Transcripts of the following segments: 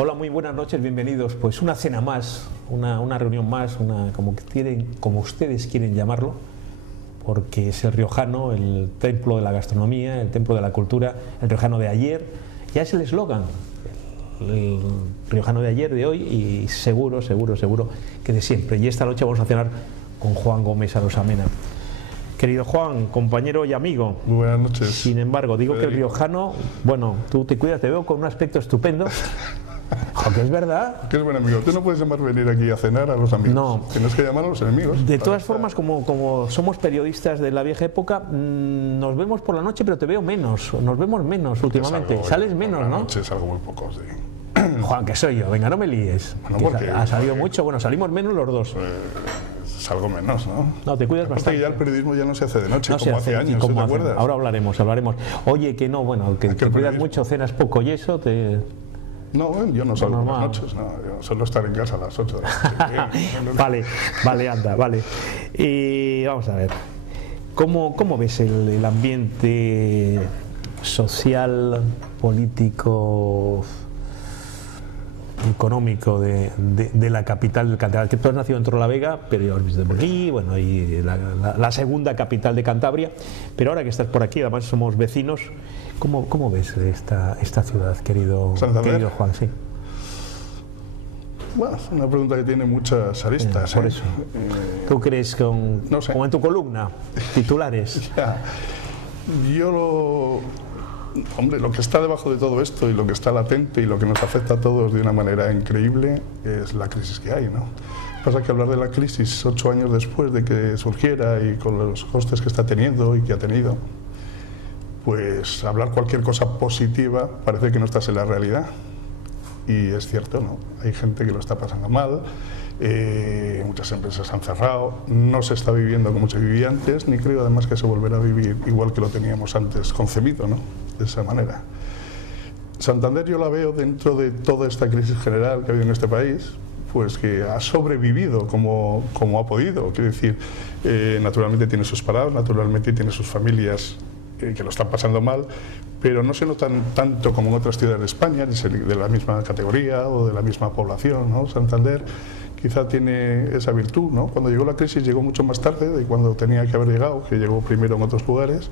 Hola, muy buenas noches, bienvenidos. Pues una cena más, una reunión más, como ustedes quieren llamarlo, porque es el riojano, el templo de la gastronomía, el templo de la cultura, el riojano de ayer. Ya es el eslogan, el riojano de ayer, de hoy y seguro que de siempre. Y esta noche vamos a cenar con Juan Gómez Arosamena. Querido Juan, compañero y amigo. Muy buenas noches. Sin embargo, digo Federico. que el riojano, bueno, tú te cuidas, te veo con un aspecto estupendo. Que es verdad. Que es buen amigo. Tú no puedes llamar venir aquí a cenar a los amigos. No. Tienes que llamar a los enemigos. De todas formas, como somos periodistas de la vieja época, nos vemos por la noche, pero te veo menos. Nos vemos menos últimamente. Salgo, Sales menos, por la ¿no? noche salgo muy poco, sí. Juan, que soy yo. Venga, no me líes. Bueno, Que porque- ha salido mucho. Bueno, salimos menos los dos. Salgo menos, ¿no? No, te cuidas Aparte bastante. que ya el periodismo ya no se hace de noche, No se como hace, hace y años, como ¿te hace. acuerdas? Ahora hablaremos. Oye, que no, bueno, que Es que te el cuidas periodismo- mucho, cenas poco y eso, te... No, yo no salgo por las Normal. noches, no. Yo suelo estar en casa a las 8 de la noche. Vale, anda, vale. Y vamos a ver, ¿cómo ves el ambiente social, político, económico de la capital del Cantabria? Que tú has nacido en Torrelavega, pero ya has visto por aquí, bueno, y la segunda capital de Cantabria, pero ahora que estás por aquí, además somos vecinos, ¿cómo ves esta ciudad, querido ¿Santander? Juan? Sí. Bueno, es una pregunta que tiene muchas aristas. Por ¿eh? eso. ¿Tú crees No sé. como en tu columna, titulares? Ya. Hombre, lo que está debajo de todo esto y lo que está latente y lo que nos afecta a todos de una manera increíble es la crisis que hay, ¿no? Pasa que hablar de la crisis 8 años después de que surgiera y con los costes que está teniendo y que ha tenido, pues hablar cualquier cosa positiva parece que no estás en la realidad. Y es cierto, ¿no? Hay gente que lo está pasando mal, muchas empresas han cerrado, no se está viviendo como se vivía antes, ni creo además que se volverá a vivir igual que lo teníamos antes concebido, ¿no? De esa manera. Santander yo la veo dentro de toda esta crisis general que ha habido en este país, pues que ha sobrevivido como ha podido. Quiero decir, naturalmente tiene sus parados, naturalmente tiene sus familias que lo están pasando mal, pero no se notan tanto como en otras ciudades de España, de la misma categoría o de la misma población, ¿no? Santander quizá tiene esa virtud, ¿no? Cuando llegó la crisis llegó mucho más tarde de cuando tenía que haber llegado, que llegó primero en otros lugares,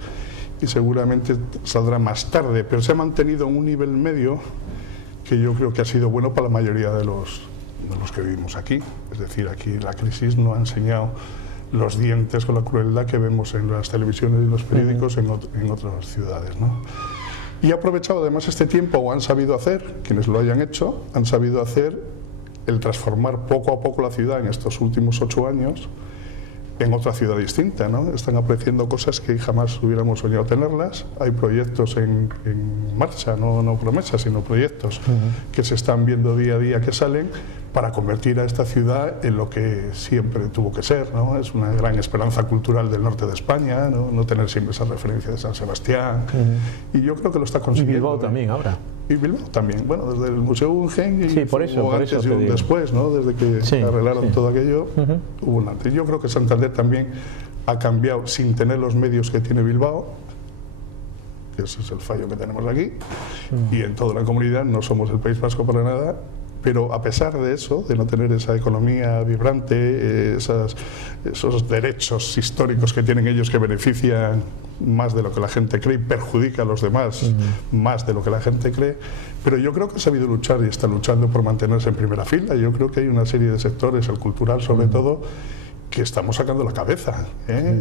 y seguramente saldrá más tarde, pero se ha mantenido en un nivel medio que yo creo que ha sido bueno para la mayoría de los que vivimos aquí. Es decir, aquí la crisis no ha enseñado los dientes con la crueldad que vemos en las televisiones y los periódicos en otras ciudades, ¿no? Y ha aprovechado además este tiempo, o han sabido hacer, quienes lo hayan hecho, han sabido hacer el transformar poco a poco la ciudad en estos últimos 8 años en otra ciudad distinta, ¿no? Están apareciendo cosas que jamás hubiéramos soñado tenerlas. Hay proyectos en marcha, no promesas, sino proyectos que se están viendo día a día que salen para convertir a esta ciudad en lo que siempre tuvo que ser, ¿no? Es una gran esperanza cultural del norte de España, no tener siempre esa referencia de San Sebastián, y yo creo que lo está Y consiguiendo. Bilbao también ahora. Y Bilbao también, bueno, desde el Museo Guggenheim y Sí, por eso hubo antes te y un digo. después, ¿no? Desde que Sí, arreglaron sí. todo aquello, hubo un antes. Yo creo que Santander también ha cambiado sin tener los medios que tiene Bilbao, que ese es el fallo que tenemos aquí, y en toda la comunidad no somos el País Vasco para nada, pero a pesar de eso, de no tener esa economía vibrante, esos derechos históricos que tienen ellos que benefician más de lo que la gente cree y perjudica a los demás más de lo que la gente cree, pero yo creo que ha sabido luchar y está luchando por mantenerse en primera fila. Yo creo que hay una serie de sectores, el cultural sobre todo, que estamos sacando la cabeza, ¿eh?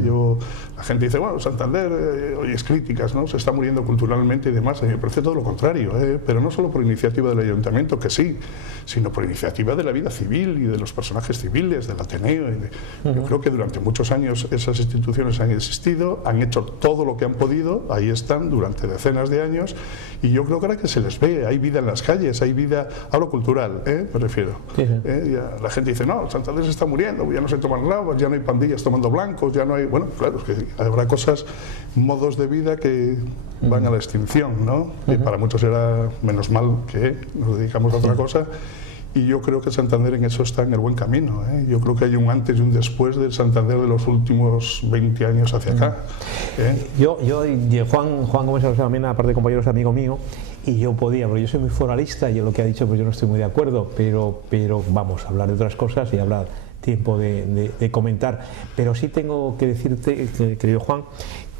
La gente dice, bueno, Santander, oyes críticas, ¿no? Se está muriendo culturalmente y demás. A mí me parece todo lo contrario, pero no solo por iniciativa del ayuntamiento, que sí, sino por iniciativa de la vida civil y de los personajes civiles, del Ateneo. Yo creo que durante muchos años esas instituciones han existido, han hecho todo lo que han podido, ahí están durante decenas de años, y yo creo que ahora que se les ve, hay vida en las calles, hay vida, hablo cultural, me refiero. Sí, sí. Ya la gente dice, no, Santander se está muriendo, ya no se toman gravas, ya no hay pandillas tomando blancos, ya no hay... Bueno, claro, es que habrá cosas, modos de vida que van a la extinción, ¿no? Que para muchos será menos mal que nos dedicamos a otra cosa. Y yo creo que Santander en eso está en el buen camino, ¿eh? Yo creo que hay un antes y un después del Santander de los últimos 20 años hacia acá, ¿eh? Yo Juan Gómez Arosamena, aparte de compañero, es amigo mío, y yo podía, porque yo soy muy foralista y en lo que ha dicho pues yo no estoy muy de acuerdo, pero vamos a hablar de otras cosas y habrá tiempo de comentar. Pero sí tengo que decirte, querido Juan,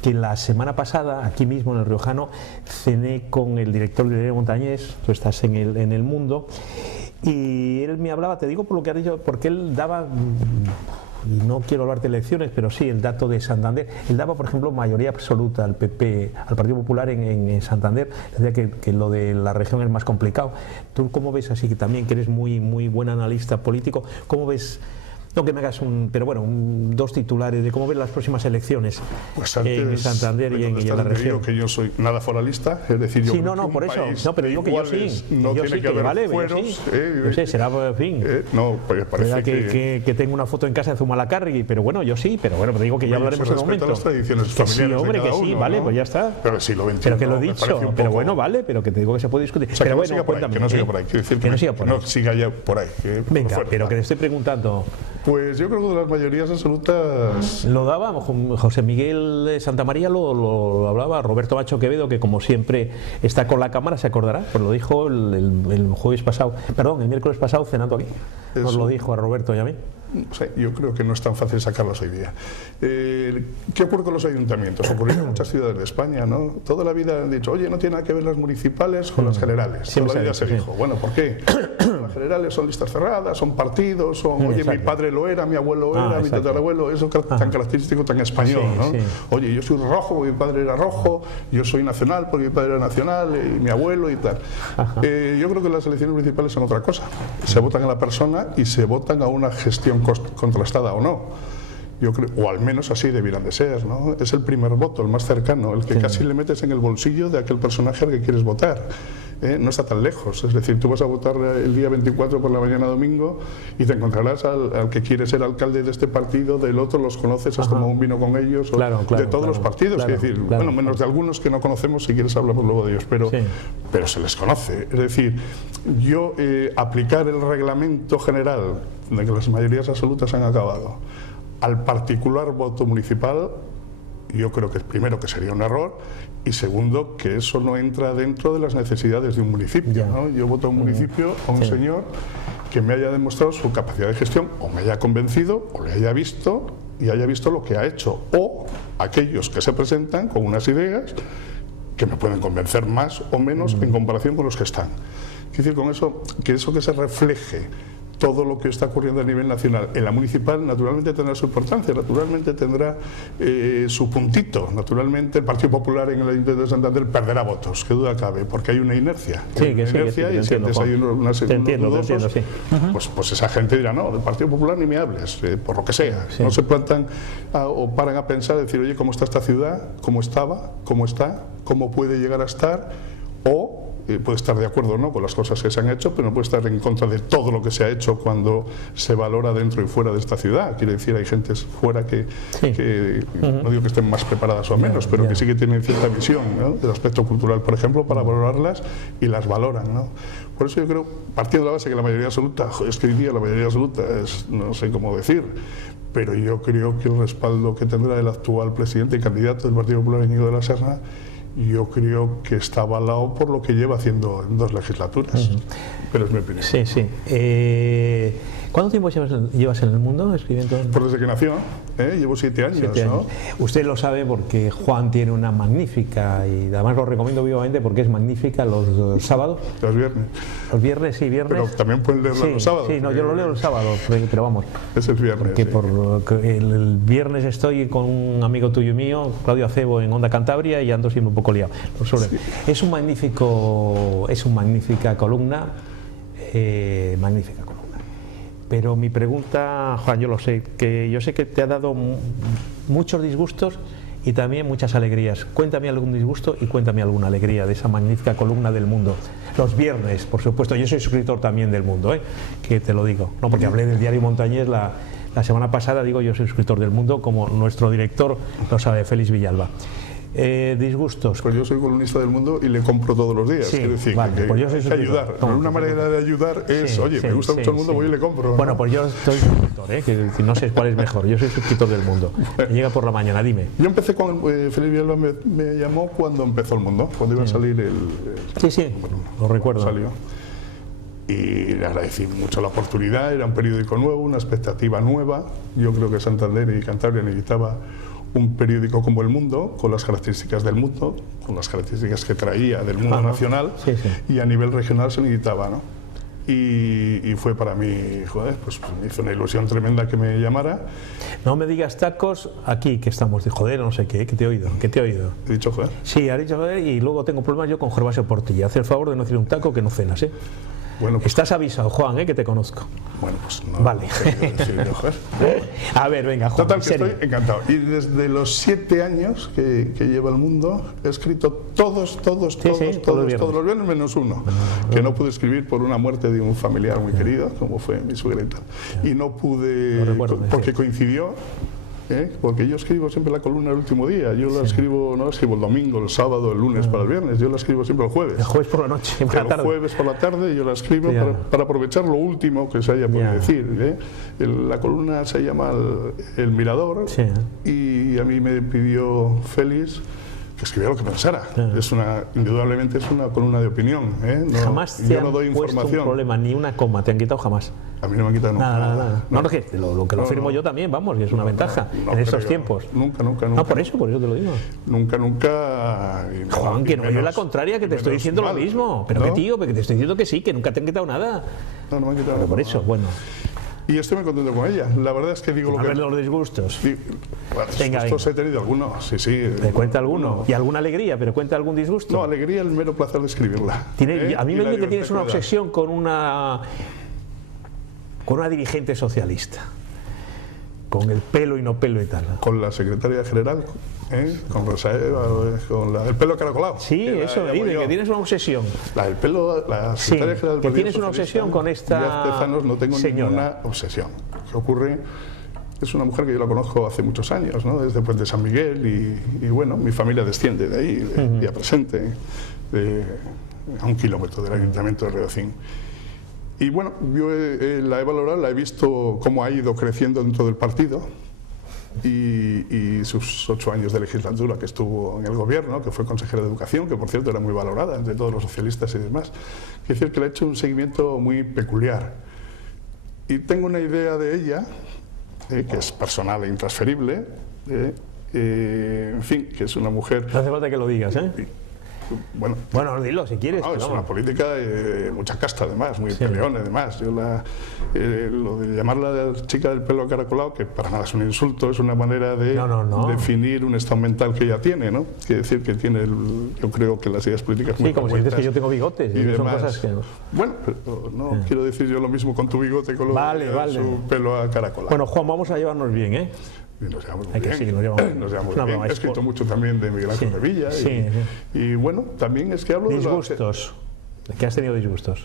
que la semana pasada, aquí mismo en el Riojano, cené con el director de Montañés, tú estás en el Mundo, y él me hablaba, te digo por lo que ha dicho, porque él daba, y no quiero hablar de elecciones, pero sí el dato de Santander, él daba por ejemplo mayoría absoluta al PP, al Partido Popular en Santander, decía que lo de la región es más complicado. ¿Tú cómo ves, así que también que eres muy buen analista político, cómo ves? No que me hagas dos titulares de cómo ven las próximas elecciones pues antes, en Santander y en la región. Digo que yo soy nada foralista, es decir, yo sí, no, por eso, no, pero digo que yo sí, no yo tiene sí, que haber vale, fueros, yo sé, será, en fin, no, pues parece que tengo una foto en casa de Zumalacárregui, pero bueno, yo sí, pero bueno, digo que ya hablaremos en un momento. Las tradiciones que sí, hombre, de cada que sí, uno, vale, ¿no? pues ya está. Pero sí, lo pero que lo he dicho, pero bueno, vale, pero que te digo que se puede discutir. O sea, pero que bueno, cuéntame. Que no siga por ahí, quiero decir que no siga por ahí. No siga ya por ahí. Venga, pero que te estoy preguntando. Pues yo creo que de las mayorías absolutas... Lo daba José Miguel de Santa María, lo hablaba Roberto Macho Quevedo, que como siempre está con la cámara, se acordará, pues lo dijo el jueves pasado, perdón, el miércoles pasado cenando aquí. Nos lo dijo a Roberto y a mí. O sea, yo creo que no es tan fácil sacarlas hoy día. ¿Qué ocurre con los ayuntamientos? Ocurre en muchas ciudades de España, ¿no? Toda la vida han dicho, oye, no tiene nada que ver las municipales con las generales. Toda la vida se dijo, bueno, ¿por qué? Las generales son listas cerradas, son partidos, son, oye, mi padre lo era, mi abuelo era, mi tatarabuelo, eso tan característico, tan español, ¿no? Oye, yo soy rojo porque mi padre era rojo, yo soy nacional porque mi padre era nacional, y mi abuelo y tal. Yo creo que las elecciones municipales son otra cosa. Se votan a la persona y se votan a una gestión contrastada o no. Yo creo, o al menos así debieran de ser, ¿no? Es el primer voto, el más cercano, el que casi le metes en el bolsillo de aquel personaje al que quieres votar. No está tan lejos, es decir, tú vas a votar el día 24 por la mañana domingo y te encontrarás al que quiere ser alcalde de este partido, del otro, los conoces, has tomado un vino con ellos, de todos los partidos, es decir, bueno, menos de algunos que no conocemos, si quieres hablamos luego de ellos, pero se les conoce. Es decir, yo aplicar el reglamento general de que las mayorías absolutas han acabado al particular voto municipal, yo creo que primero que sería un error y segundo que eso no entra dentro de las necesidades de un municipio, ¿no? Yo voto a un municipio, a un señor que me haya demostrado su capacidad de gestión o me haya convencido o le haya visto y haya visto lo que ha hecho, o aquellos que se presentan con unas ideas que me pueden convencer más o menos en comparación con los que están. Es decir, con eso que se refleje todo lo que está ocurriendo a nivel nacional. En la municipal naturalmente tendrá su importancia, naturalmente tendrá su puntito, naturalmente el Partido Popular en el Ayuntamiento de Santander perderá votos, que duda cabe, porque hay una inercia. Y si antes hay unos dudosos, pues esa gente dirá, no, del Partido Popular ni me hables, por lo que sea. No se plantan o paran a pensar, decir, oye, ¿cómo está esta ciudad? ¿Cómo estaba? ¿Cómo está? ¿Cómo puede llegar a estar? O puede estar de acuerdo o no con las cosas que se han hecho, pero no puede estar en contra de todo lo que se ha hecho cuando se valora dentro y fuera de esta ciudad. Quiere decir, hay gentes fuera que no digo que estén más preparadas o menos, pero que sí que tienen cierta visión, ¿no?, del aspecto cultural, por ejemplo, para valorarlas y las valoran, ¿no? Por eso yo creo, partiendo de la base que la mayoría absoluta, es que hoy día la mayoría absoluta es, no sé cómo decir, pero yo creo que el respaldo que tendrá el actual presidente y candidato del Partido Popular, Íñigo de la Serna, yo creo que está avalado por lo que lleva haciendo en 2 legislaturas. Pero es mi opinión. Sí, sí. ¿Cuánto tiempo llevas en el mundo escribiendo? Pues desde que nació, llevo 7 años. 7 años. ¿No? Usted lo sabe porque Juan tiene una magnífica, y además lo recomiendo vivamente porque es magnífica, los sábados. Los viernes. Los viernes, sí, viernes. Pero también pueden leerlo los sábados. Sí, no, yo lo leo los sábados, pero vamos. Ese es viernes. Porque el viernes estoy con un amigo tuyo y mío, Claudio Acebo, en Onda Cantabria, y ando siempre un poco liado. Es una magnífica columna, magnífica columna. Pero mi pregunta, Juan, yo sé que te ha dado muchos disgustos y también muchas alegrías. Cuéntame algún disgusto y cuéntame alguna alegría de esa magnífica columna del Mundo. Los viernes, por supuesto. Yo soy suscriptor también del Mundo, que te lo digo. No porque hablé del diario Montañés la semana pasada, digo, yo soy suscriptor del Mundo, como nuestro director lo sabe, Félix Villalba. Disgustos. Pues yo soy columnista del Mundo y le compro todos los días. Sí, es decir, vale, pues yo soy hay que ayudar. suscriptor. Una manera de ayudar es, Sí, oye, sí, me gusta mucho el Mundo, voy y le compro. Bueno, ¿no? pues yo soy suscriptor, que no sé cuál es mejor. Yo soy suscriptor del Mundo. Me llega por la mañana, dime. Yo empecé con Felipe Villalba me llamó cuando empezó el Mundo, cuando iba a salir el Sí, lo recuerdo. Salió. Y le agradecí mucho la oportunidad, era un periódico nuevo, una expectativa nueva. Yo creo que Santander y Cantabria necesitaba un periódico como El Mundo, con las características del Mundo, con las características que traía del mundo nacional, y a nivel regional se necesitaba, ¿no? Y fue para mí, joder, pues me hizo una ilusión tremenda que me llamara. No me digas tacos aquí que estamos de joder, no sé qué, que te he oído, He dicho joder. Sí, has dicho joder y luego tengo problemas yo con Gervasio Portilla. Haz el favor de no decir un taco que no cenas, ¿eh? Bueno, pues, estás avisado, Juan, que te conozco. Bueno, pues no. Vale. A ver, venga, Juan. Total, que estoy encantado. Y desde los 7 años que lleva El Mundo, he escrito todos los viernes menos uno, que no pude escribir por una muerte de un familiar muy querido, como fue mi suegreta. Y no pude, porque coincidió. Porque yo escribo siempre la columna el último día, yo la escribo, no la escribo el domingo, el sábado, el lunes para el viernes, yo la escribo siempre el jueves. El jueves por la noche, por la tarde. El jueves por la tarde yo la escribo para aprovechar lo último que se haya podido decir. La columna se llama El Mirador y a mí me pidió Félix que escribiera lo que pensara. Indudablemente es una columna de opinión. No, jamás te han puesto un problema, ni una coma, te han quitado jamás. A mí no me han quitado nada. No, lo que lo firmo yo también, vamos, y es una ventaja en estos tiempos. Nunca. No, por eso te lo digo. Nunca. Juan, que no, yo la contraria, que te estoy diciendo lo mismo. Pero qué tío, porque te estoy diciendo que sí, que nunca te han quitado nada. No me han quitado nada. Por eso, bueno. Y estoy muy contento con ella. La verdad es que digo lo que... A ver los disgustos. Venga. He tenido algunos, sí. ¿Te cuenta alguno? ¿Y alguna alegría? ¿Pero cuenta algún disgusto? No, alegría, el mero placer de escribirla. A mí me dice que tienes una obsesión con una dirigente socialista. Con el pelo y no pelo y tal. Con la secretaria general, con Rosa Eva, con el pelo caracolado. Sí, eso me dice, que tienes una obsesión. La secretaria general que tienes una obsesión con esta Tezanos, no tengo señora. Ninguna obsesión. ¿Qué ocurre? Es una mujer que yo la conozco hace muchos años, ¿no? Desde Puente de San Miguel y bueno, mi familia desciende de ahí, de Vía Presente, a 1 kilómetro del ayuntamiento de Redocín. Y bueno, yo la he valorado, la he visto cómo ha ido creciendo dentro del partido y sus 8 años de legislatura que estuvo en el gobierno, que fue consejera de Educación, que por cierto era muy valorada entre todos los socialistas y demás. Quiero decir que le ha hecho un seguimiento muy peculiar. Y tengo una idea de ella, que es personal e intransferible, en fin, que es una mujer... No hace falta que lo digas, Bueno, dilo si quieres. No, es una política de mucha casta, además, muy peleona, además. Yo lo de llamarla la chica del pelo caracolado, que para nada es un insulto, es una manera de definir un estado mental que ella tiene, ¿no? Quiere decir que tiene, yo creo que las ideas políticas muy como si dices que yo tengo bigotes y son cosas que... Bueno, pero no quiero decir yo lo mismo con tu bigote con su pelo caracolado. Bueno, Juan, vamos a llevarnos bien, Y nos llevamos muy bien. Nos llevamos bien. He escrito mucho también de Miguel Ángel Revilla. Y bueno, también es que hablo disgustos. ¿De qué has tenido disgustos?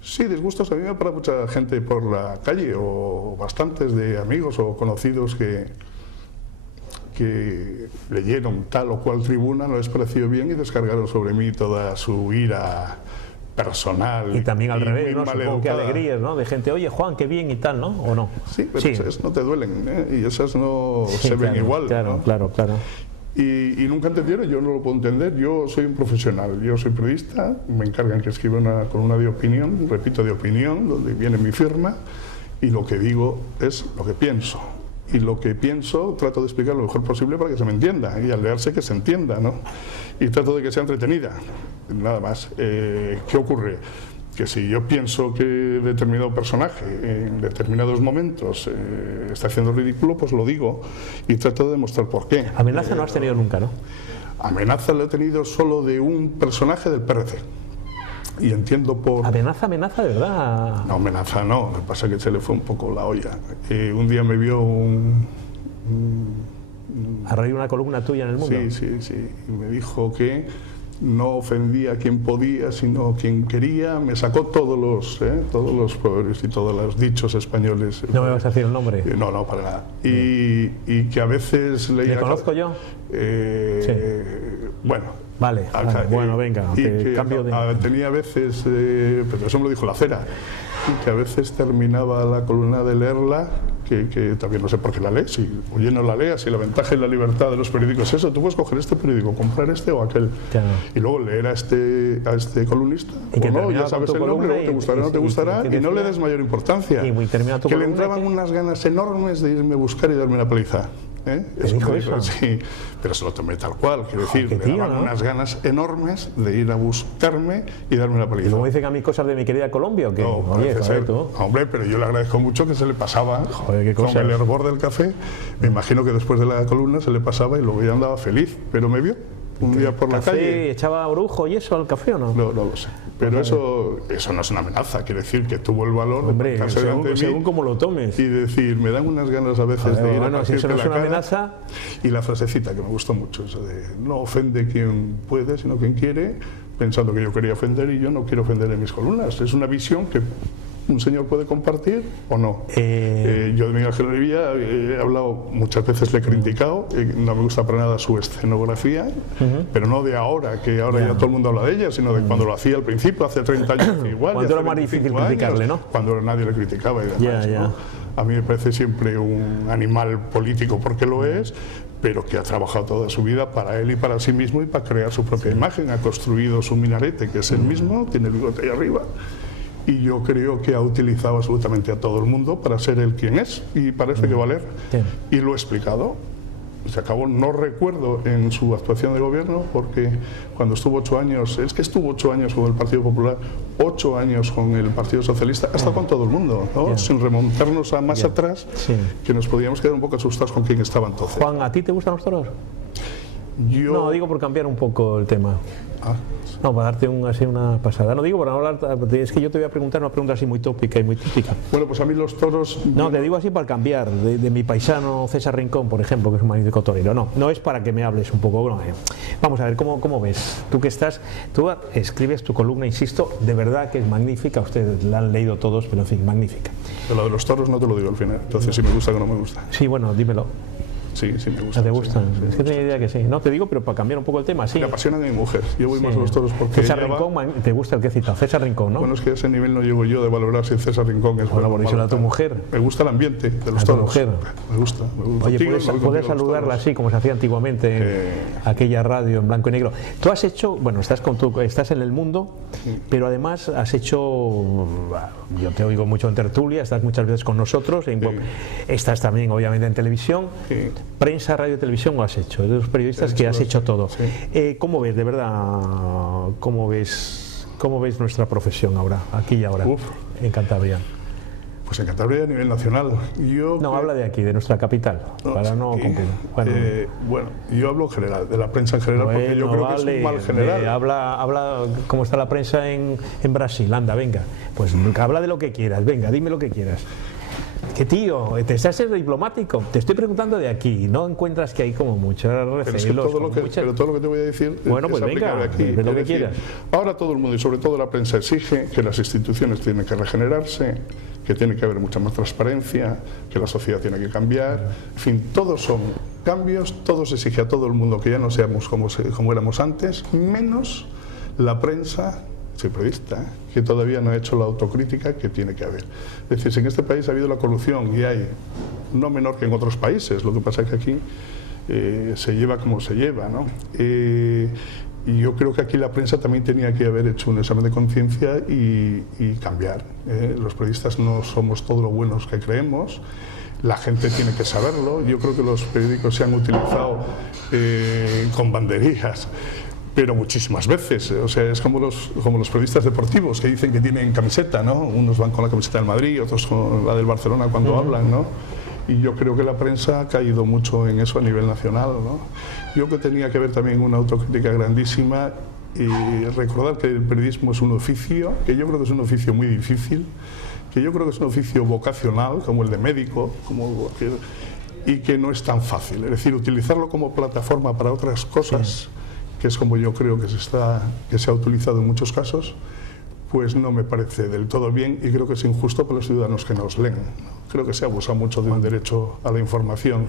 Sí, disgustos. A mí me para mucha gente por la calle, o bastantes de amigos o conocidos que leyeron tal o cual tribuna, no les pareció bien y descargaron sobre mí toda su ira personal. Y también al revés, ¿no? Supongo que alegrías, ¿no? De gente, oye, Juan, qué bien y tal, ¿no? ¿O no? Sí, pero esas no te duelen, y esas no se ven igual. Claro. Y nunca entendieron, yo no lo puedo entender. Yo soy un profesional, yo soy periodista, me encargan que escriba una columna de opinión, repito, de opinión, donde viene mi firma, y lo que digo es lo que pienso. Y lo que pienso trato de explicar lo mejor posible para que se me entienda, y al leerse que se entienda, ¿no? Y trato de que sea entretenida, nada más. ¿Qué ocurre? Que si yo pienso que determinado personaje en determinados momentos está haciendo ridículo, pues lo digo y trato de demostrar por qué. Amenaza no has tenido nunca, ¿no? Amenaza la he tenido solo de un personaje del PRC. Y entiendo por... ¿Amenaza de verdad? No, amenaza no, lo que pasa es que se le fue un poco la olla. Un día me vio ¿A raíz de una columna tuya en El Mundo? Sí, y me dijo que no ofendía a quien podía, sino a quien quería. Me sacó todos los proverbios y todos los dichos españoles. ¿No me vas a decir el nombre? No, para nada. Y que a veces leía... ¿Le conozco yo? Sí. Bueno. Vale, bueno, venga, cambio de... Tenía a veces, pero eso me lo dijo la Cera, y que a veces terminaba la columna de leerla, que también no sé por qué la lees, si oye no la leas, y la ventaja y la libertad de los periódicos es eso, tú puedes coger este periódico, comprar este o aquel, claro, y luego leer a este columnista, o no, ya sabes el nombre, te gustará o no te gustará, y no le des mayor importancia, que le entraban unas ganas enormes de irme a buscar y darme una paliza. Eso? Sí, pero se lo tomé tal cual, quiero decir, me daban unas ganas enormes de ir a buscarme y darme una paliza. ¿Y luego dicen a mí cosas de mi querida Colombia o qué? No, hombre, pero yo le agradezco mucho que se le pasaba con el hervor del café. Me imagino que después de la columna se le pasaba y luego ya andaba feliz, pero me vio un día por la calle. ¿Echaba brujo y eso al café o no? No lo sé. Pero eso no es una amenaza, quiere decir que tuvo el valor de plantarse delante de mí, según como lo tomes. Y decir, me dan unas ganas a veces de ir a si eso no es una amenaza. Y la frasecita que me gustó mucho, eso de no ofende quien puede, sino quien quiere, pensando que yo quería ofender y yo no quiero ofender en mis columnas. Es una visión que un señor puede compartir o no. Yo de Miguel Ángel Olivia he hablado, muchas veces le he criticado, no me gusta para nada su escenografía, pero no de ahora, que ahora ya todo el mundo habla de ella, sino de cuando lo hacía al principio, hace 30 años igual. Cuando era más difícil criticarle, ¿no? Cuando nadie le criticaba y demás, ¿no? A mí me parece siempre un animal político porque lo es, pero que ha trabajado toda su vida para él y para sí mismo y para crear su propia imagen. Ha construido su minarete, que es el mismo, tiene el bigote ahí arriba. Y yo creo que ha utilizado absolutamente a todo el mundo para ser él quien es, y parece que valer. Y lo he explicado. Se acabó, no recuerdo en su actuación de gobierno, porque cuando estuvo 8 años, es que estuvo 8 años con el Partido Popular, 8 años con el Partido Socialista, ha estado con todo el mundo, ¿no? Sin remontarnos a más atrás, que nos podíamos quedar un poco asustados con quién estaban todos. Juan, ¿a ti te gustan los toros? No, digo por cambiar un poco el tema. No, para darte así una pasada. No digo para no hablar, es que yo te voy a preguntar una pregunta así muy tópica y muy típica. Bueno, pues a mí los toros... No, te digo así para cambiar, de mi paisano César Rincón, por ejemplo, que es un magnífico torero. No es para que me hables un poco. Bueno, vamos a ver, ¿cómo ves? Tú escribes tu columna, insisto, de verdad que es magnífica. Ustedes la han leído todos, pero en fin, magnífica. Pero lo de los toros no te lo digo al final, entonces si me gusta o no me gusta. Sí, bueno, dímelo. Sí, me gusta. ¿Te gustan? Sí. Es que tenía idea que sí. No, te digo, pero para cambiar un poco el tema, sí. Me apasiona mi mujer. Yo voy más a los toros porque... César Rincón, ¿te gusta el que he citado? César Rincón, ¿no? Bueno, es que a ese nivel no llego yo de valorar si César Rincón es bueno. Bueno, a tu mujer. Me gusta el ambiente de los toros. Mujer. Me gusta. Oye, puedes saludarla así, como se hacía antiguamente en aquella radio en blanco y negro. Tú has hecho, bueno, estás en El Mundo, pero además has hecho, yo te oigo mucho en tertulia, estás muchas veces con nosotros, estás también obviamente en televisión, prensa, radio, televisión, lo has hecho, de los periodistas que has hecho todo. ¿Cómo ves, de verdad, cómo ves nuestra profesión ahora, aquí y ahora, en Cantabria? Pues en Cantabria a nivel nacional. Habla de aquí, de nuestra capital, para no cumplir. Bueno, yo hablo en general, de la prensa en general, porque yo creo que es un mal general. Habla cómo está la prensa en Brasil, anda, venga. Pues habla de lo que quieras, venga, dime lo que quieras. Que tío, te estás siendo diplomático. Te estoy preguntando de aquí. ¿No encuentras que hay como mucha recelos? Pero todo lo que te voy a decir bueno, pues venga, aquí. De lo que quieras. Ahora todo el mundo, y sobre todo la prensa, exige que las instituciones tienen que regenerarse, que tiene que haber mucha más transparencia, que la sociedad tiene que cambiar. En fin, todos son cambios, todos exige a todo el mundo que ya no seamos como éramos antes, menos la prensa, soy periodista, que todavía no ha hecho la autocrítica que tiene que haber. Es decir, si en este país ha habido la corrupción y hay, no menor que en otros países, lo que pasa es que aquí se lleva como se lleva, ¿no? Y yo creo que aquí la prensa también tenía que haber hecho un examen de conciencia y cambiar. Los periodistas no somos todo lo buenos que creemos, la gente tiene que saberlo. Yo creo que los periódicos se han utilizado con banderías, pero muchísimas veces. O sea, es como los periodistas deportivos que dicen que tienen camiseta, ¿no? Unos van con la camiseta del Madrid, otros con la del Barcelona cuando hablan, ¿no? Y yo creo que la prensa ha caído mucho en eso a nivel nacional, ¿no? Yo creo que tenía que haber también una autocrítica grandísima y recordar que el periodismo es un oficio, que yo creo que es un oficio muy difícil, que yo creo que es un oficio vocacional, como el de médico, y que no es tan fácil. Es decir, utilizarlo como plataforma para otras cosas, que es como yo creo que se ha utilizado en muchos casos, pues no me parece del todo bien y creo que es injusto para los ciudadanos que nos leen. Creo que se abusa mucho de un derecho a la información,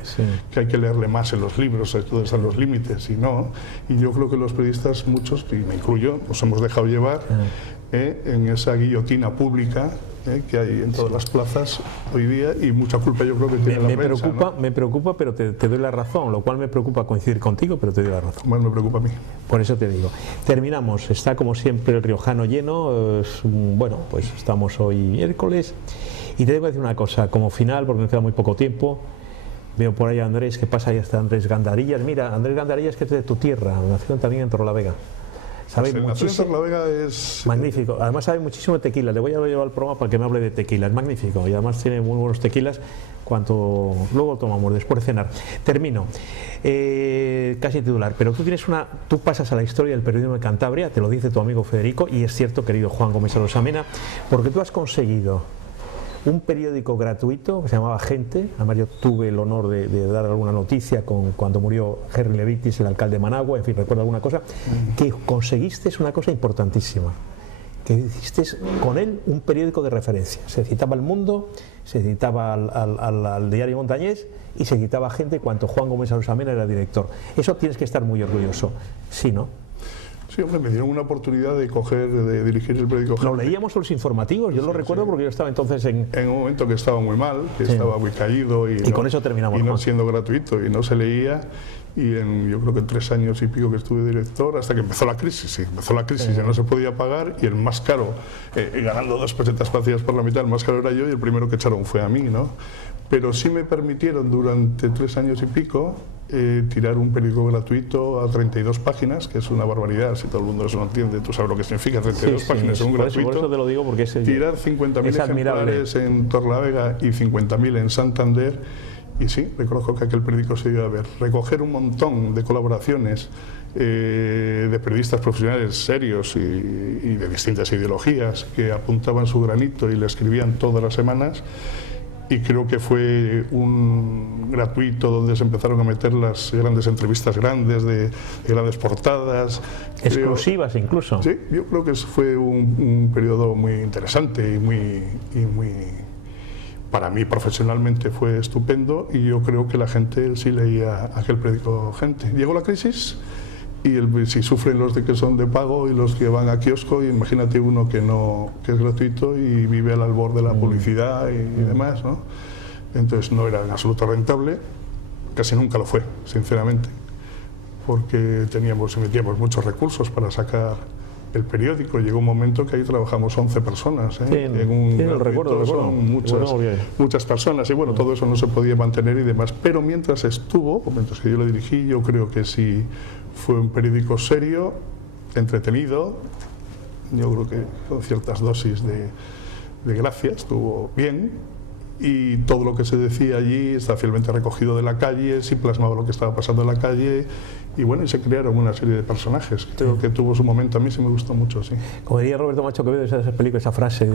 que hay que leerle más en los libros, todos están los límites, y yo creo que los periodistas, muchos, y me incluyo, nos hemos dejado llevar en esa guillotina pública que hay en todas las plazas hoy día, y mucha culpa yo creo que tiene la prensa. Me preocupa, pero te doy la razón, lo cual me preocupa coincidir contigo, pero te doy la razón. Más me preocupa a mí. Por eso te digo. Terminamos, está como siempre el Riojano lleno, bueno, pues estamos hoy miércoles, y te tengo que decir una cosa, como final, porque nos queda muy poco tiempo. Veo por ahí a Andrés, que pasa ahí hasta Andrés Gandarillas. Mira, Andrés Gandarillas, que es de tu tierra, nació también en Torrelavega. Sabe muchísimo, Torrelavega es magnífico, además sabe muchísimo de tequila. Le voy a llevar al programa para que me hable de tequila, es magnífico y además tiene muy buenos tequilas. Luego tomamos después de cenar. Termino, casi titular, pero tú pasas a la historia del periodismo de Cantabria, te lo dice tu amigo Federico, y es cierto, querido Juan Gómez Arosamena, porque tú has conseguido un periódico gratuito que se llamaba Gente. Además yo tuve el honor de dar alguna noticia cuando murió Henry Levitis, el alcalde de Managua, en fin, recuerdo alguna cosa, que conseguiste una cosa importantísima, que hiciste con él un periódico de referencia. Se citaba El Mundo, se citaba al Diario Montañés y se citaba Gente cuando Juan Gómez Arosamena era director. Eso tienes que estar muy orgulloso, ¿sí, no? Sí, hombre, me dieron una oportunidad de dirigir el periódico. Lo leíamos los informativos, yo lo recuerdo porque yo estaba entonces en un momento que estaba muy mal, que estaba muy caído y con eso terminamos. Y no siendo gratuito y no se leía. Y yo creo que en 3 años y pico que estuve director, hasta que empezó la crisis, ya no se podía pagar, y el más caro, ganando 2 pesetas vacías por la mitad, el más caro era yo y el primero que echaron fue a mí, ¿no? Pero sí me permitieron durante 3 años y pico tirar un periódico gratuito a 32 páginas, que es una barbaridad, si todo el mundo eso no entiende, tú sabes lo que significa 32 páginas en un gratuito. Por eso te lo digo, porque tirar 50.000 ejemplares en Torrelavega y 50.000 en Santander. Y sí, reconozco que aquel periódico se dio a ver. Recoger un montón de colaboraciones de periodistas profesionales serios y de distintas ideologías que apuntaban su granito y le escribían todas las semanas. Y creo que fue un gratuito donde se empezaron a meter las grandes entrevistas grandes, de grandes portadas. Exclusivas incluso. Sí, yo creo que fue un periodo muy interesante y muy para mí profesionalmente fue estupendo, y yo creo que la gente sí leía aquel periódico Gente. Llegó la crisis y si sufren los de que son de pago y los que van a kiosco, y imagínate uno que es gratuito y vive al albor de la publicidad y demás, ¿no? Entonces no era en absoluto rentable, casi nunca lo fue, sinceramente, porque metíamos muchos recursos para sacar el periódico. Llegó un momento que ahí trabajamos 11 personas, en un recuerdo. Son muchas personas, y bueno, todo eso no se podía mantener y demás, pero mientras que yo lo dirigí, yo creo que sí fue un periódico serio, entretenido, yo creo que con ciertas dosis de gracia, estuvo bien, y todo lo que se decía allí está fielmente recogido de la calle, sí plasmaba lo que estaba pasando en la calle, y bueno, y se crearon una serie de personajes. Creo que tuvo su momento, a mí sí me gustó mucho, sí. Como diría Roberto Macho Quevedo, esa película, esa frase,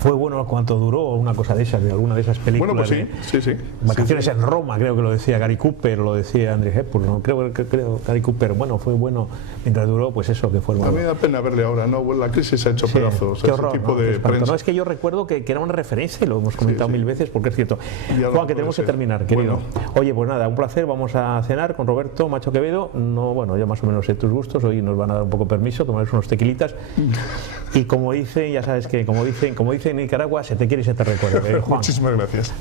¿fue bueno cuánto duró? O una cosa de esas, de alguna de esas películas. Bueno, pues sí. Vacaciones en Roma, creo que lo decía Gary Cooper, lo decía Andrew Hepburn, ¿no? creo Gary Cooper, bueno, fue bueno mientras duró, pues eso, que fue bueno. A mí me da pena verle ahora, ¿no? Bueno, la crisis ha hecho pedazos, qué horror, ese tipo de prensa. No, es que yo recuerdo que era una referencia, y lo hemos comentado 1000 veces, porque es cierto. Juan, que tenemos que terminar, querido. Bueno. Oye, pues nada, un placer, vamos a cenar con Roberto Macho Quevedo. No, bueno, ya más o menos sé tus gustos, hoy nos van a dar un poco permiso, tomar unos tequilitas. Y como dicen, ya sabes que como dicen en Nicaragua, se te quiere y se te recuerda. Juan. Muchísimas gracias.